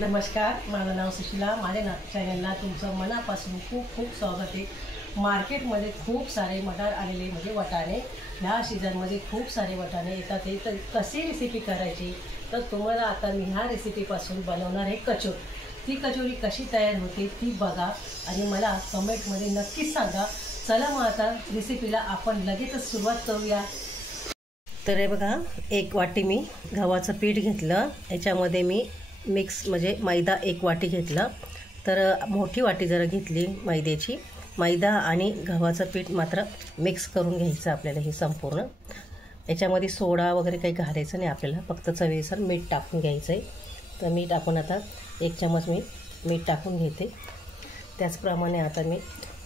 नमस्कार, माझं नाव सुशीला. माझ्या चॅनलला तुमचं मनापासून खूप खूप स्वागत आहे. मार्केटमध्ये खूप सारे मटार आलेले म्हणजे वाटाणे. ह्या सीझनमध्ये खूप सारे वाटाणे येतात. ते तर कशी रेसिपी करायची तर तुम्हाला आता मी ह्या रेसिपीपासून बनवणार आहे कचोरी. ती कचोरी कशी तयार होते ती बघा आणि मला कमेंटमध्ये नक्कीच सांगा. चला मग आता रेसिपीला आपण लगेचच सुरुवात करूया. तर हे बघा, एक वाटी मी गव्हाचं पीठ घेतलं. याच्यामध्ये मी मिक्स म्हणजे मैदा एक वाटी घेतला. तर मोठी वाटी जरा घेतली मैद्याची. मैदा आणि गव्हाचं पीठ मात्र मिक्स करून घ्यायचं आपल्याला हे संपूर्ण. याच्यामध्ये सोडा वगैरे काही घालायचं नाही आपल्याला, फक्त चवीनुसार मीठ टाकून घ्यायचं आहे. तर मीठ आपण आता 1 चमच मी मीठ टाकून घेते. त्याचप्रमाणे आता मी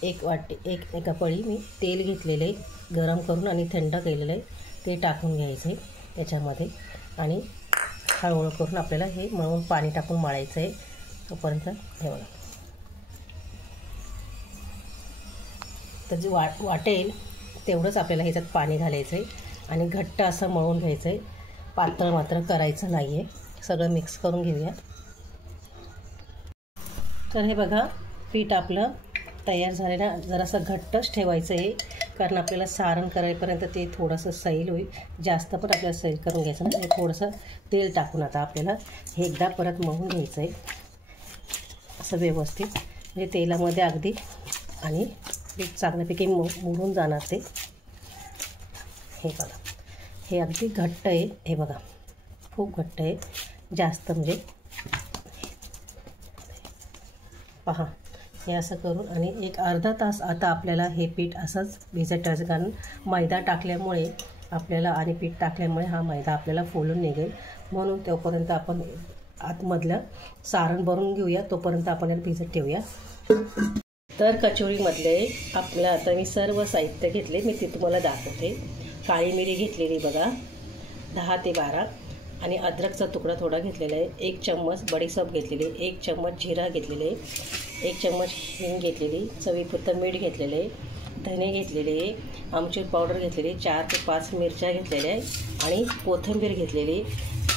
एका पळी मी तेल घेतलेलं आहे गरम करून आणि थंड केलेलं आहे, ते टाकून घ्यायचं आहे त्याच्यामध्ये. आणि हळूहळू करून आपल्याला हे मळून पाणी टाकून मळायचं आहे. तोपर्यंत हे बघा, तर जे वाटेल तेवढंच आपल्याला ह्याच्यात पाणी घालायचं आहे आणि घट्ट असं मळून घ्यायचं आहे. पातळ मात्र करायचं नाही आहे. सगळं मिक्स करून घेऊया. तर हे बघा, पीठ आपलं तयार झालेलं. जरासं घट्टच ठेवायचं आहे, कारण आपल्याला सारण करायपर्यंत ते थोडंसं सैल होईल. जास्त पण आपल्याला सैल करून घ्यायचं नाही. थोडंसं तेल टाकून आता आपल्याला हे एकदा परत मळून घ्यायचं आहे असं व्यवस्थित, म्हणजे तेलामध्ये अगदी आणि पीठ चांगल्यापैकी मुरून जाणार ते. हे बघा, हे अगदी घट्ट आहे. हे बघा, खूप घट्ट आहे, जास्त म्हणजे पहा. हे असं करून आणि एक अर्धा तास आता आपल्याला हे पीठ असंच भिजत ठेवायचं, कारण मैदा टाकल्यामुळे आपल्याला आणि पीठ टाकल्यामुळे हा मैदा आपल्याला फुलून निघेल. म्हणून तोपर्यंत आपण आतमधलं सारण भरून घेऊया. तोपर्यंत आपण याला भिजत ठेवूया. तर कचोरीमधले आपलं आता मी सर्व साहित्य घेतले, मी ते तुम्हाला दाखवते. काळी मिरी घेतलेली बघा 10 ते 12, आणि अद्रकचा तुकडा थोडा घेतलेला आहे. 1 चम्मच बडीशेप घेतलेली, 1 चम्मच जिरा घेतलेले, 1 चम्मच हिंग घेतलेली, चवीपुरतं मीठ घेतलेले, धने घेतलेले, आमचूर पावडर घेतलेली, 4 ते 5 मिरच्या घेतलेल्या आणि कोथिंबीर घेतलेली.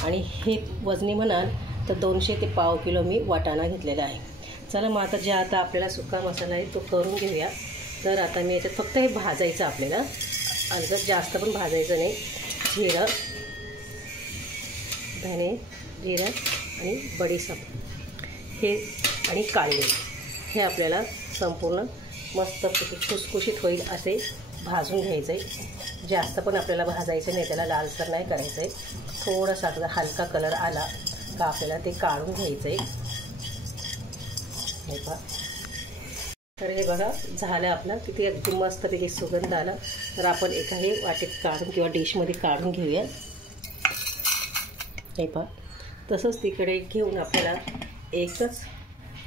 आणि हे वजनी म्हणाल तर 200 ते पाव किलो मी वाटाणा घेतलेला आहे. चला मग आता आपल्याला सुका मसाला आहे तो करून घेऊया. तर आता मी याच्यात फक्त हे भाजायचं आपल्याला, आणि जास्त पण भाजायचं नाही. जिरं, धने, जिरं आणि बडीशेप हे आणि काळी मिरी हे आपल्याला संपूर्ण मस्तपैकी खुसखुशीत होईल असे भाजून घ्यायचं आहे. जास्त पण आपल्याला भाजायचं नाही, त्याला लालसर नाही करायचं आहे. थोडासा हलका कलर आला का आपल्याला ते काढून घ्यायचं आहे. हे पहा, तर हे बघा झालं आपलं. किती अगदी मस्तपैकी सुगंध आला. तर आपण एका हे वाटीत काढून किंवा डिशमध्ये काढून घेऊया. हे पहा, तसंच तिकडे घेऊन आपल्याला 1च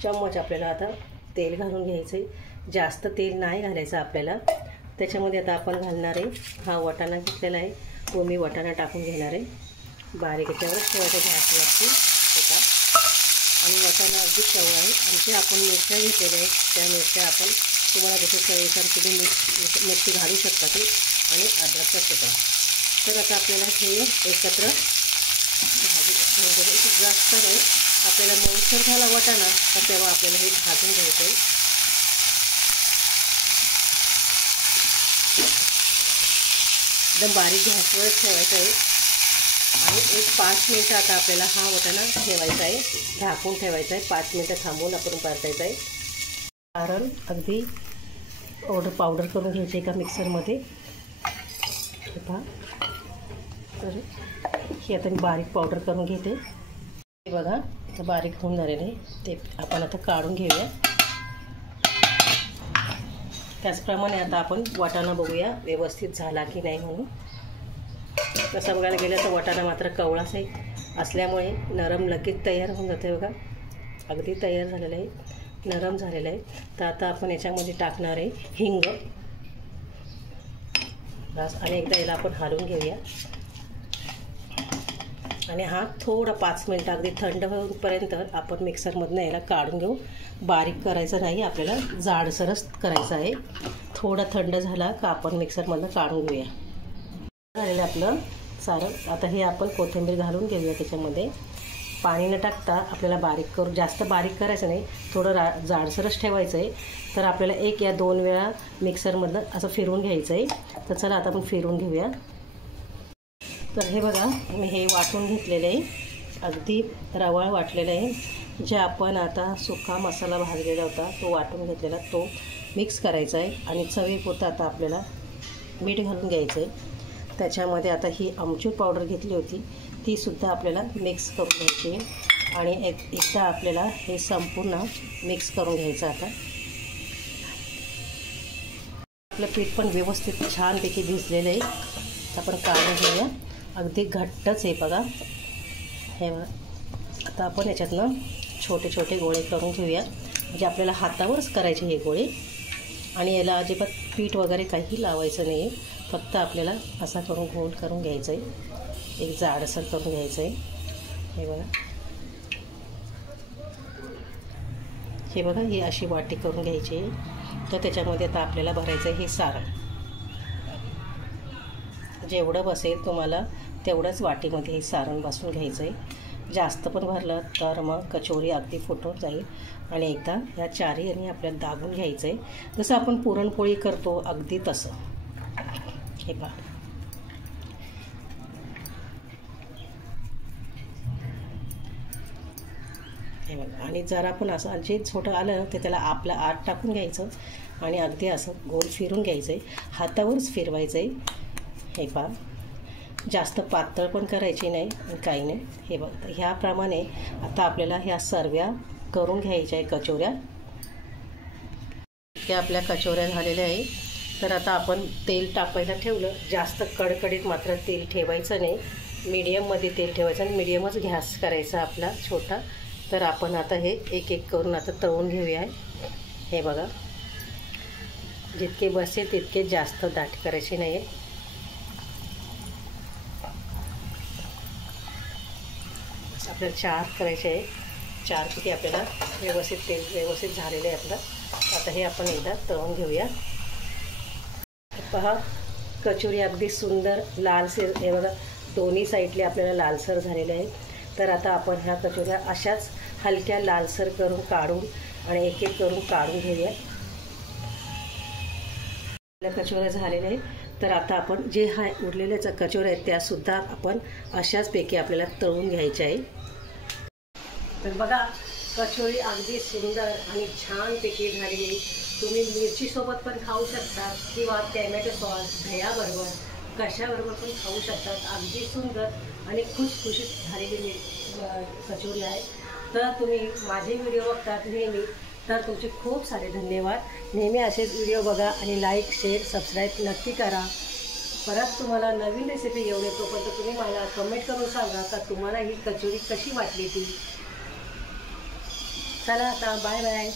चम्मच आपल्याला आता तेल घालून घ्यायचं आहे. जास्त तेल नाही घालायचं आपल्याला. त्याच्यामध्ये आता आपण घालणार आहे हा वाटाणा घेतलेला आहे, तो मी वाटाणा टाकून घेणार आहे. बारीक याच्यावरच ठेवायचं गॅसवरती होता. आणि वाटाणा अगदी चवळा आहे. आणि जे आपण मिरच्या घेतलेल्या आहेत त्या मिरच्या आपण तुम्हाला जसं चवीनुसार तुम्ही मिरची घालू शकता ते, आणि अद्रकचा तुकडा. तर आता आपल्याला हे एकत्र जास्त नाही, आपल्याला मऊसर झाला वाटाणा तर तेव्हा आपल्याला हे भाजून घ्यायचं आहे. एकदम बारीक गॅसवरच ठेवायचं आहे. आणि 5 मिनटं आता आपल्याला हा वाटाणा ठेवायचा आहे, झाकून ठेवायचा आहे. 5 मिनटं थांबवून आपण परतायचं आहे. कारण अगदी पावडर करून घ्यायचे एका मिक्सरमध्ये. हे पहा, तर हे आता मी बारीक पावडर करून घेते. हे बघा, आता बारीक होऊन झालेलं आहे. ते आपण आता काढून घेऊया. त्याचप्रमाणे आता आपण वाटाणा बघूया व्यवस्थित झाला की नाही म्हणून. तसं बघायला गेलं तर वाटाणा मात्र कवळाच आहे असल्यामुळे नरम लगेच तयार होऊन जाते. बघा, अगदी तयार झालेलं आहे, नरम झालेलं आहे. तर आता आपण याच्यामध्ये टाकणार आहे हिंग. बस, आणि एकदा याला आपण हलवून घेऊया. आणि हा थोडा 5 मिनटं अगदी थंड होईपर्यंत आपण मिक्सरमधनं याला काढून घेऊ. बारीक करायचं नाही, आपल्याला जाडसरच करायचं आहे. थोडा थंड झाला का आपण मिक्सरमधनं काढून घेऊया. झालेलं आपलं सारण. आता हे आपण कोथिंबीर घालून घेऊया त्याच्यामध्ये. पाणी न टाकता आपल्याला बारीक करून, जास्त बारीक करायचं नाही, थोडं जाडसरच ठेवायचं आहे. तर आपल्याला 1 या 2 वेळा मिक्सरमधनं असं फिरवून घ्यायचं आहे. तर चला आता आपण फिरवून घेऊया. तर हे बघा, मी हे वाटून घेतलेलं आहे, अगदी रवाळ वाटलेलं आहे. जे आपण आता सुका मसाला भाजलेला होता तो वाटून घेतलेला तो मिक्स करायचा आहे. आणि चवीपुरतं आता आपल्याला मीठ घालून घ्यायचं आहे. त्याच्यामध्ये आता ही आमचूर पावडर घेतली होती तीसुद्धा आपल्याला मिक्स करून घ्यायची आहे. आणि एकदा आपल्याला हे संपूर्ण मिक्स करून घ्यायचं. आता आपलं पीठ पण व्यवस्थित छानपैकी भिजलेलं आहे. आपण काढून घेऊया. अगदी घट्टच आहे बघा हे बघा. आता आपण याच्यातनं छोटे छोटे गोळे करून घेऊया. म्हणजे आपल्याला हातावरच करायचे हे गोळे. आणि याला अजिबात पीठ वगैरे काही लावायचं नाही आहे. फक्त आपल्याला असा करून गोल करून घ्यायचं आहे, एक जाडसर करून घ्यायचं आहे. हे बघा, हे बघा, ही अशी वाटी करून घ्यायची आहे. तर त्याच्यामध्ये आता आपल्याला भरायचं आहे हे सारण. जेवढं बसेल तुम्हाला तेवढंच वाटीमध्ये हे सारण बसून घ्यायचं आहे. जास्त पण भरलं तर मग कचोरी अगदी फुटून जाईल. आणि एकदा ह्या चारीने आपल्याला दाबून घ्यायचं आहे, जसं आपण पुरणपोळी करतो अगदी तसं. हे पहा, हे बघा. आणि जरा पण असं जे छोटं आलं तर त्याला आपल्या आत टाकून घ्यायचं आणि अगदी असं गोल फिरून घ्यायचं आहे. हातावरच फिरवायचं आहे. हे पहा, जास्त पातळ पण करायची नाही आणि काही नाही. हे बघा, ह्याप्रमाणे आता आपल्याला ह्या सर्व्या करून घ्यायच्या आहे कचोऱ्या. त्या आपल्या कचोऱ्या झालेल्या आहे. तर आता आपण तेल टाकायला ठेवलं. जास्त कडकडीत मात्र तेल ठेवायचं नाही, मीडियममध्ये तेल ठेवायचं आणि मीडियमच गॅस करायचा आपला छोटा. तर आपण आता हे एक एक करून आता तळून घेऊया. हे बघा, जितके बसेल तितके जास्त दाट करायचे नाही आहे. आपल्याला 4 करायचे आहे. 4 किती आपल्याला व्यवस्थित तेल व्यवस्थित झालेलं आहे आपलं. आता हे आपण एकदा तळून घेऊया. पहा, कचोरी अगदी सुंदर लालसर, हे बघा, दोन्ही साईडले आपल्याला लालसर झालेले आहे. तर आता आपण ह्या कचोऱ्या अशाच हलक्या लालसर करून काढून आणि एक एक करून काढून घेऊया. आपल्या कचोऱ्या झालेल्या आहेत. तर आता आपण जे उरलेल्या कचोऱ्या आहेत त्यासुद्धा आपण अशाचपैकी आपल्याला तळून घ्यायच्या आहे. तर बघा, कचोरी अगदी सुंदर आणि छानपैकी झालेली. तुम्ही मिरचीसोबत पण खाऊ शकता किंवा टॅमॅटो सॉस दह्याबरोबर कशाबरोबर पण खाऊ शकतात. अगदी सुंदर आणि खुशखुशीत झालेली कचोरी आहे. तर तुम्ही माझे व्हिडिओ बघतात नेहमी, तर तुमचे खूप सारे धन्यवाद. नेहमी असेच व्हिडिओ बघा आणि लाईक, शेअर, सबस्क्राईब नक्की करा. परत तुम्हाला नवीन रेसिपी घेऊन येतो, पण तुम्ही मला कमेंट करून सांगा का तुम्हाला ही कचोरी कशी वाटली ती. चला आता बाय बाय.